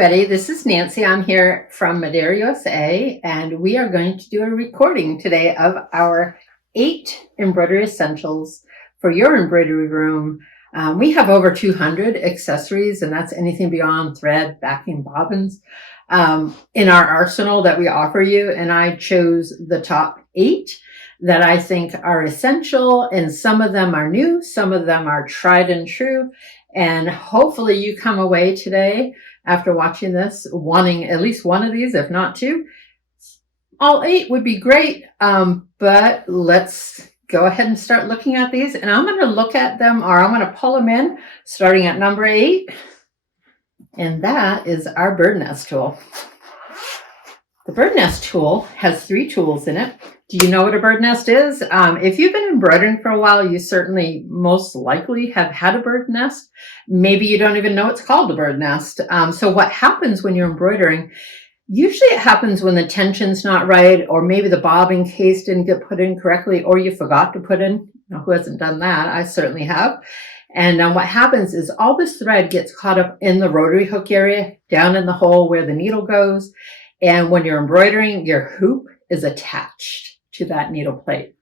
Betty. This is Nancy. I'm here from Madeira, USA, and we are going to do a recording today of our 8 embroidery essentials for your embroidery room. We have over 200 accessories, and that's anything beyond thread, backing, bobbins, in our arsenal that we offer you. And I chose the top 8 that I think are essential, and some of them are new, some of them are tried and true. And hopefully you come away today after watching this wanting at least one of these, if not 2. All 8 would be great, but let's go ahead and start looking at these. And I'm going to look at them, or I'm going to pull them in starting at number 8. And that is our bird nest tool. The bird nest tool has 3 tools in it. Do you know what a bird nest is? If you've been embroidering for a while, you certainly most likely have had a bird nest. Maybe you don't even know it's called a bird nest. So what happens when you're embroidering, usually it happens when the tension's not right, or maybe the bobbin case didn't get put in correctly, or you forgot to put in. Who hasn't done that? I certainly have. And what happens is all this thread gets caught up in the rotary hook area, down in the hole where the needle goes. And when you're embroidering, your hoop is attached to that needle plate.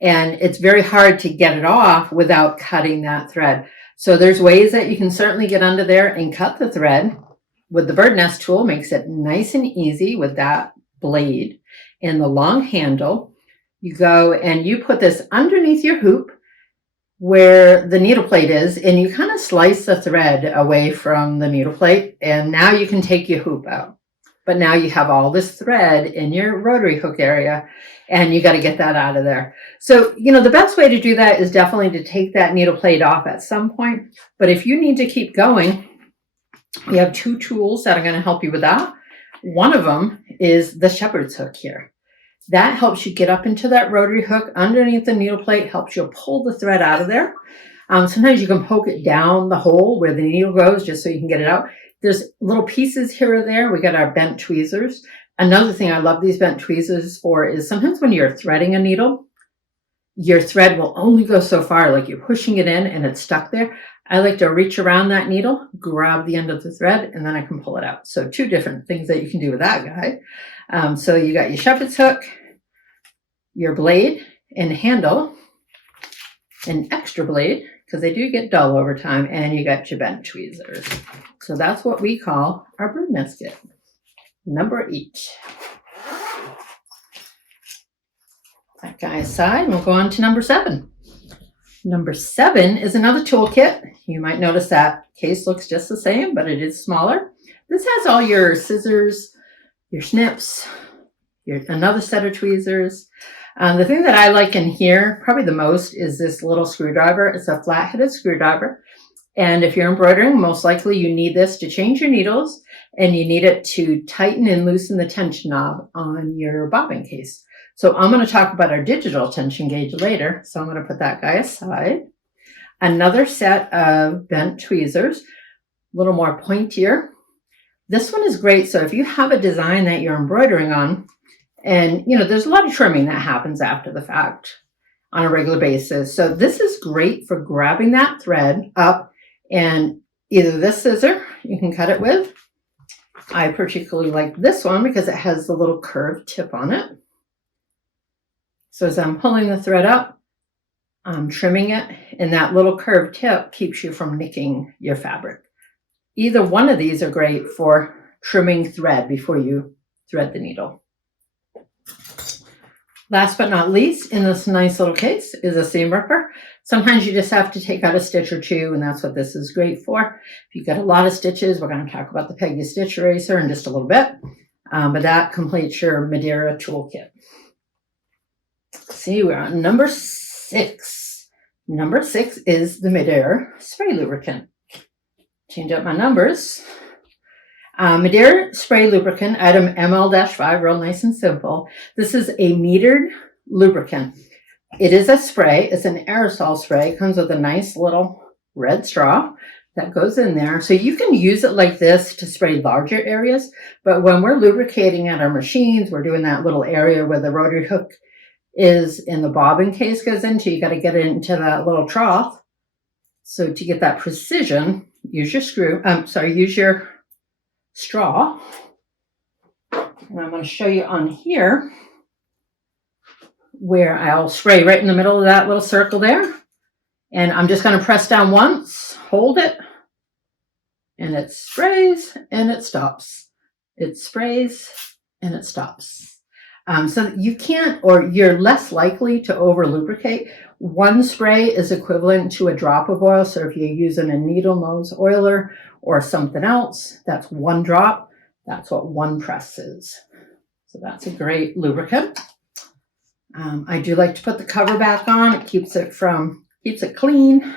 And it's very hard to get it off without cutting that thread. So there's ways that you can certainly get under there and cut the thread. With the bird nest tool, makes it nice and easy with that blade and the long handle. You go and you put this underneath your hoop where the needle plate is, and you kind of slice the thread away from the needle plate, and now you can take your hoop out. But now you have all this thread in your rotary hook area, and you got to get that out of there. So, the best way to do that is definitely to take that needle plate off at some point. But if you need to keep going, we have 2 tools that are going to help you with that. One of them is the shepherd's hook here. That helps you get up into that rotary hook underneath the needle plate, helps you pull the thread out of there. Sometimes you can poke it down the hole where the needle goes just so you can get it out. There's little pieces here or there. We got our bent tweezers. Another thing I love these bent tweezers for is sometimes when you're threading a needle, your thread will only go so far, like you're pushing it in and it's stuck there. I like to reach around that needle, grab the end of the thread, and then I can pull it out. So 2 different things that you can do with that guy. So you got your shepherd's hook, your blade and handle, an extra blade, because they do get dull over time, and you got your bent tweezers. So that's what we call our bird nest kit. Number 8. That guy aside, we'll go on to number 7. Number 7 is another toolkit. You might notice that case looks just the same, but it is smaller. This has all your scissors, your snips, another set of tweezers. The thing that I like in here, probably the most, is this little screwdriver. It's a flat-headed screwdriver. And if you're embroidering, most likely you need this to change your needles, and you need it to tighten and loosen the tension knob on your bobbin case. So I'm going to talk about our digital tension gauge later. So I'm going to put that guy aside. Another set of bent tweezers, a little more pointier. This one is great. So if you have a design that you're embroidering on, and there's a lot of trimming that happens after the fact on a regular basis. So this is great for grabbing that thread up, and either this scissor you can cut it with. I particularly like this one because it has the little curved tip on it. So as I'm pulling the thread up, I'm trimming it, and that little curved tip keeps you from nicking your fabric. Either one of these are great for trimming thread before you thread the needle. Last but not least, in this nice little case is a seam ripper. Sometimes you just have to take out a stitch or 2, and that's what this is great for. If you've got a lot of stitches, we're going to talk about the Peggy stitch eraser in just a little bit, but that completes your Madeira toolkit. See, we're on number 6. Number 6 is the Madeira spray lubricant. Change up my numbers. Madeira spray lubricant, item ML-5, real nice and simple. This is a metered lubricant. It is a spray. It's an aerosol spray. It comes with a nice little red straw that goes in there. So you can use it like this to spray larger areas. But when we're lubricating at our machines, we're doing that little area where the rotary hook is and the bobbin case goes into. You got to get it into that little trough. So to get that precision, use your straw. And I'm going to show you on here where I'll spray right in the middle of that little circle there. And I'm just going to press down once, hold it, and it sprays and it stops. It sprays and it stops. So you can't, or you're less likely to over lubricate. One spray is equivalent to a drop of oil. So if you're using a needle nose oiler or something else, that's one drop. That's what one press is. So that's a great lubricant. I do like to put the cover back on. It keeps it clean.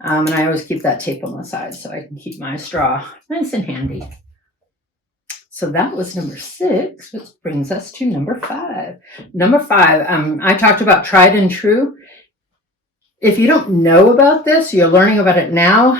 And I always keep that tape on the side so I can keep my straw nice and handy. So that was number 6, which brings us to number 5. Number 5, I talked about tried and true. If you don't know about this, you're learning about it now,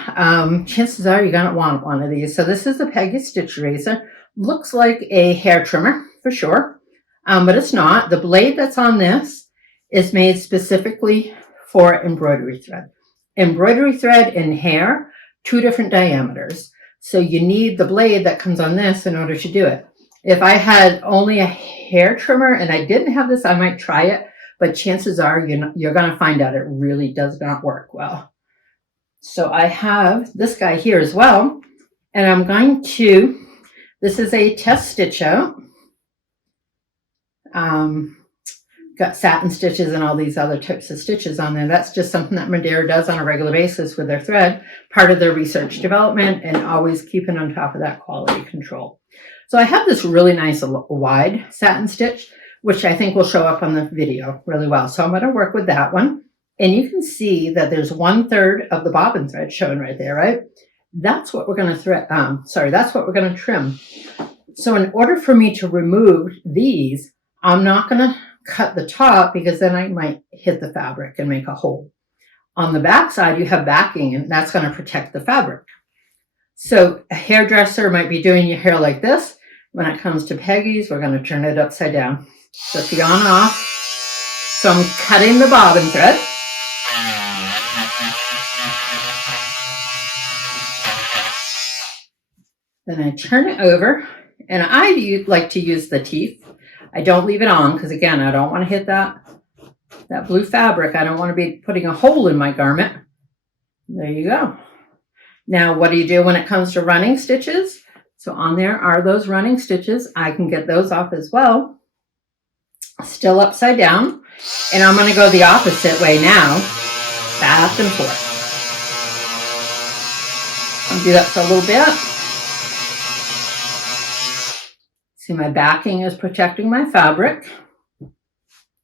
chances are you're going to want one of these. So this is the Peggy Stitch Eraser. Looks like a hair trimmer for sure, but it's not. The blade that's on this is made specifically for embroidery thread. Embroidery thread and hair, 2 different diameters. So you need the blade that comes on this in order to do it. If I had only a hair trimmer and I didn't have this, I might try it, but chances are you're going to find out it really does not work well. So I have this guy here as well, and I'm going to, this is a test stitch out. Got satin stitches and all these other types of stitches on there. That's just something that Madeira does on a regular basis with their thread, part of their research development, and always keeping on top of that quality control. So I have this really nice wide satin stitch, which I think will show up on the video really well. So I'm going to work with that one. And you can see that there's 1/3 of the bobbin thread showing right there, right? That's what we're going to that's what we're going to trim. So in order for me to remove these, I'm not going to cut the top because then I might hit the fabric and make a hole. On the back side, you have backing, and that's going to protect the fabric. So a hairdresser might be doing your hair like this. When it comes to Peggy's, we're going to turn it upside down. So it's the on and off. So I'm cutting the bobbin thread. Then I turn it over, and I like to use the teeth. I don't leave it on because, again, I don't want to hit that blue fabric. I don't want to be putting a hole in my garment. There you go. Now, what do you do when it comes to running stitches? So on there are those running stitches. I can get those off as well. Still upside down. And I'm going to go the opposite way now. Back and forth. I'll do that for a little bit. See, my backing is protecting my fabric.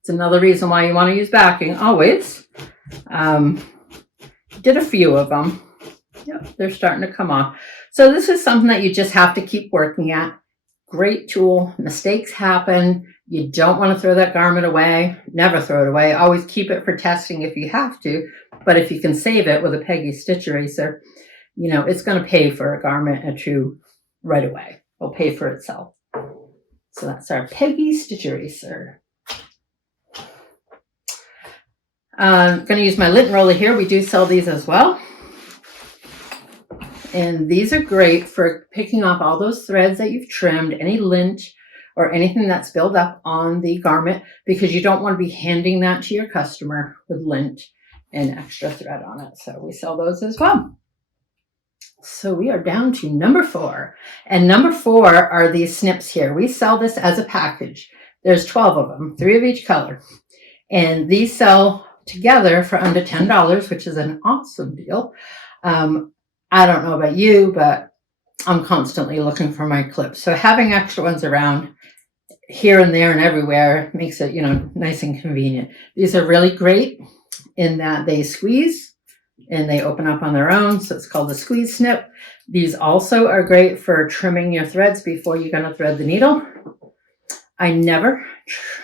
It's another reason why you want to use backing always. Did a few of them. Yep, they're starting to come off. So this is something that you just have to keep working at. Great tool. Mistakes happen. You don't want to throw that garment away. Never throw it away. Always keep it for testing if you have to. But if you can save it with a Peggy Stitch Eraser, it's going to pay for a garment or two right away. It'll pay for itself. So that's our Peggy Stitch Eraser. I'm going to use my lint roller here. We do sell these as well. And these are great for picking off all those threads that you've trimmed, any lint or anything that's built up on the garment, because you don't want to be handing that to your customer with lint and extra thread on it. So we sell those as well. So we are down to number 4. And number 4 are these snips here. We sell this as a package. There's 12 of them, 3 of each color. And these sell together for under $10, which is an awesome deal. I don't know about you, but I'm constantly looking for my clips. So having extra ones around here and there and everywhere makes it, nice and convenient. These are really great in that they squeeze and they open up on their own. So it's called the squeeze snip. These also are great for trimming your threads before you're going to thread the needle.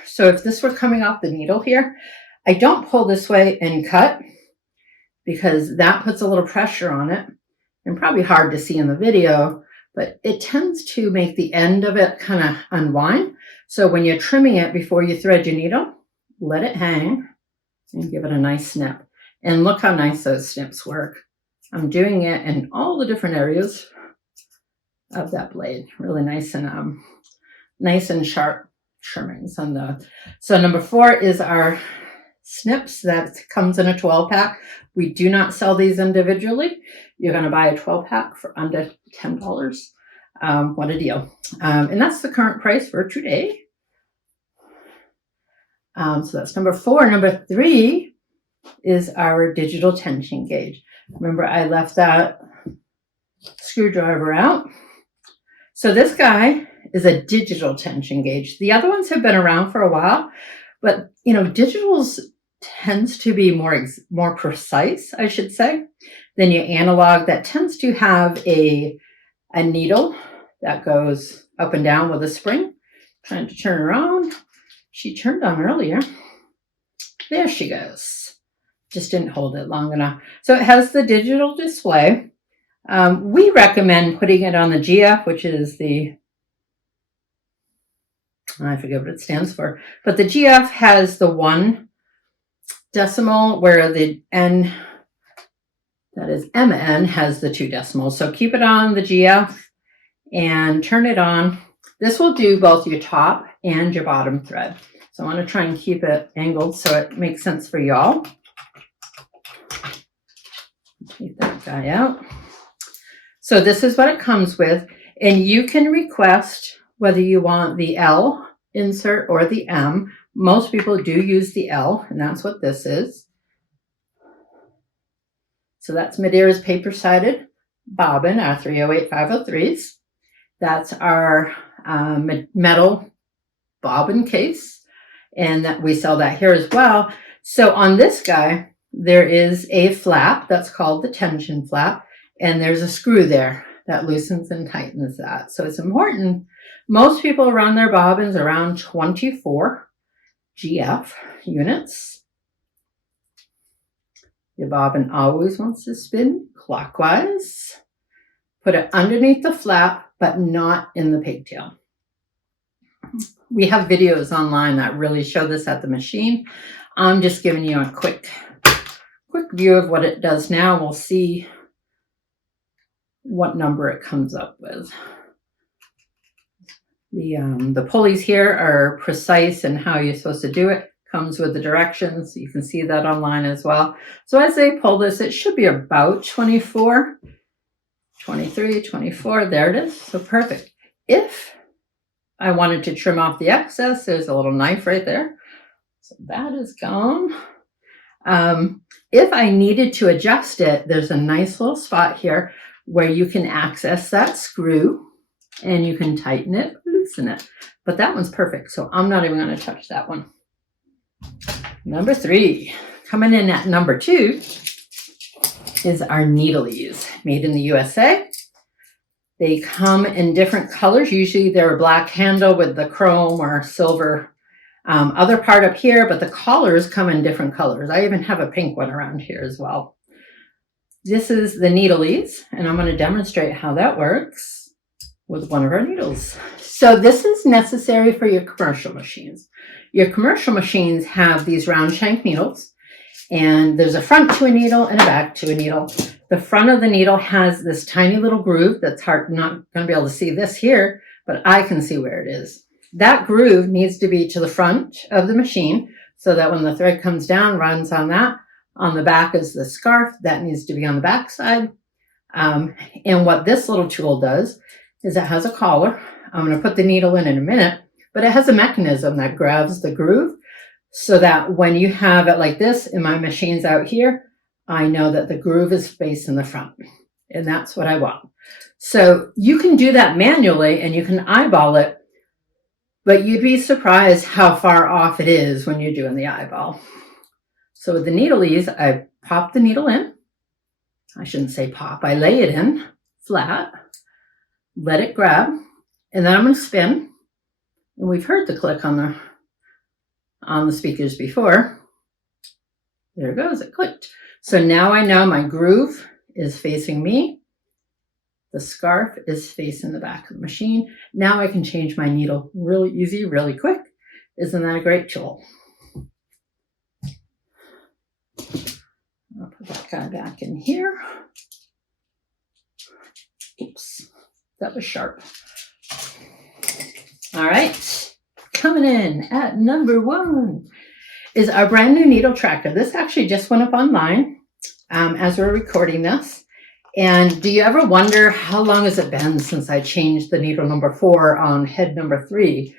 So if this were coming off the needle here, I don't pull this way and cut because that puts a little pressure on it, and probably hard to see in the video, but it tends to make the end of it kind of unwind. So when you're trimming it before you thread your needle, let it hang and give it a nice snip. And look how nice those snips work. I'm doing it in all the different areas. of that blade. Really nice and sharp trimmings on the. So number 4 is our Snips that comes in a 12-pack. We do not sell these individually. You're going to buy a 12-pack for under $10. What a deal. And that's the current price for today. So that's number 4. Number 3 is our digital tension gauge. Remember, I left that screwdriver out. So this guy is a digital tension gauge. The other ones have been around for a while, but digitals tends to be more precise, I should say, than your analog. That tends to have a needle that goes up and down with a spring. Trying to turn around. She turned on earlier. There she goes. Just didn't hold it long enough. So it has the digital display. We recommend putting it on the GF, which is I forget what it stands for, but the GF has the 1 decimal, where the N, that is MN, has the 2 decimals. So keep it on the GF and turn it on. This will do both your top and your bottom thread. So I want to try and keep it angled so it makes sense for y'all. Take that guy out. So this is what it comes with, and you can request whether you want the L insert or the M. Most people do use the L, and that's what this is. So that's Madeira's paper-sided bobbin, our 308-503s. That's our metal bobbin case, and that we sell that here as well. So on this guy, there is a flap that's called the tension flap, and there's a screw there that loosens and tightens that. So it's important. Most people run their bobbins around 24 GF units. Your bobbin always wants to spin clockwise. Put it underneath the flap, but not in the pigtail. We have videos online that really show this at the machine. I'm just giving you a quick view of what it does now. We'll see what number it comes up with. The pulleys here are precise in how you're supposed to do it. Comes with the directions. You can see that online as well. So as they pull this, it should be about 24, 23, 24. There it is. So perfect. If I wanted to trim off the excess, there's a little knife right there. So that is gone. If I needed to adjust it, there's a nice little spot here where you can access that screw and you can tighten it, loosen it. But that one's perfect, so I'm not even going to touch that one. Number 3, coming in at number 2 is our needlies, made in the USA. They come in different colors. Usually they're a black handle with the chrome or silver other part up here, but the collars come in different colors. I even have a pink one around here as well. This is the needlies, and I'm going to demonstrate how that works with one of our needles. So this is necessary for your commercial machines. Your commercial machines have these round shank needles, and there's a front to a needle and a back to a needle. The front of the needle has this tiny little groove that's hard, not going to be able to see this here, but I can see where it is. That groove needs to be to the front of the machine so that when the thread comes down, runs on that. On the back is the scarf. That needs to be on the back side. And what this little tool does is it has a collar. I'm going to put the needle in a minute, but it has a mechanism that grabs the groove so that when you have it like this, and my machine's out here, I know that the groove is facing the front, and that's what I want. So you can do that manually and you can eyeball it, but you'd be surprised how far off it is when you're doing the eyeball. So with the needlies, I pop the needle in. I shouldn't say pop. I lay it in flat, let it grab, and then I'm going to spin. And we've heard the click on the speakers before. There it goes. It clicked. So now I know my groove is facing me. The scarf is facing the back of the machine. Now I can change my needle really easy, really quick. Isn't that a great tool? I'll put that guy back in here. Oops. That was sharp. All right, coming in at number 1 is our brand new needle tracker. This actually just went up online as we're recording this. And do you ever wonder how long has it been since I changed the needle number 4 on head number 3?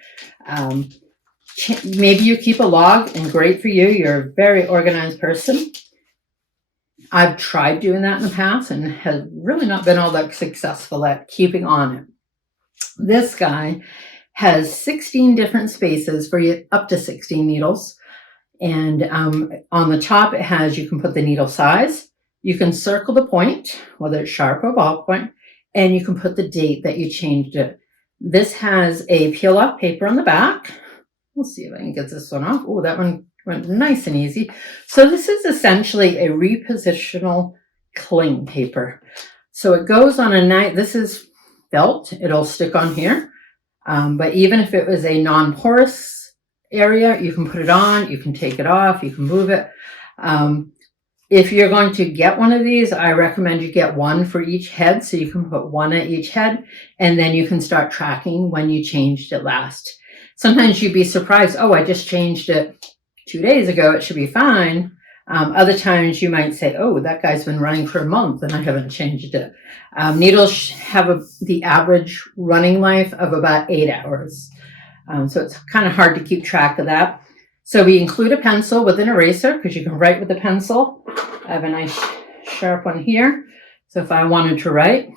Maybe you keep a log, and great for you. You're a very organized person. I've tried doing that in the past and have really not been all that successful at keeping on it. This guy has 16 different spaces for you, up to 16 needles. And on the top, it has, you can put the needle size. You can circle the point, whether it's sharp or ballpoint, and you can put the date that you changed it. This has a peel-off paper on the back. We'll see if I can get this one off. Oh, that one went nice and easy. So this is essentially a repositional cling paper. So it goes on a night. This is felt. It'll stick on here. But even if it was a non-porous area, you can put it on, you can take it off, you can move it. If you're going to get one of these, I recommend you get one for each head, so you can put one at each head, and then you can start tracking when you changed it last. Sometimes you'd be surprised, oh, I just changed it 2 days ago, it should be fine. Other times you might say, oh, that guy's been running for a month and I haven't changed it. Needles have the average running life of about 8 hours. So it's kind of hard to keep track of that. So we include a pencil with an eraser because you can write with a pencil. I have a nice sharp one here. So if I wanted to write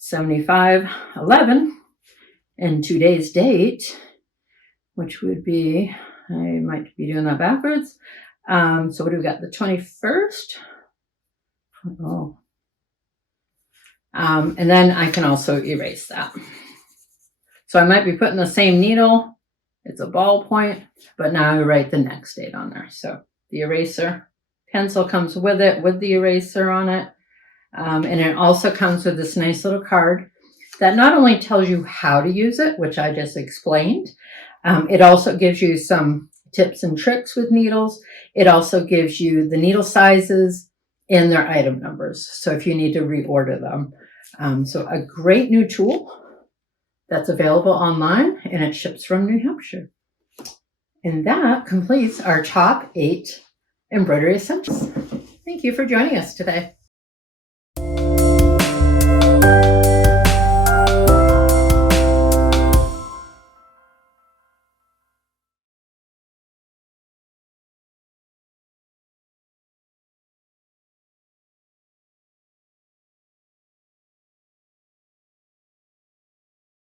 75/11 and today's date, which would be, I might be doing that backwards. So what do we got? The 21st. Oh. And then I can also erase that. So I might be putting the same needle. It's a ballpoint, but now I write the next date on there. So the eraser pencil comes with it, with the eraser on it. And it also comes with this nice little card that not only tells you how to use it, which I just explained, it also gives you some tips and tricks with needles. It also gives you the needle sizes and their item numbers. So if you need to reorder them. So a great new tool that's available online, and it ships from New Hampshire. And that completes our top 8 embroidery essentials. Thank you for joining us today.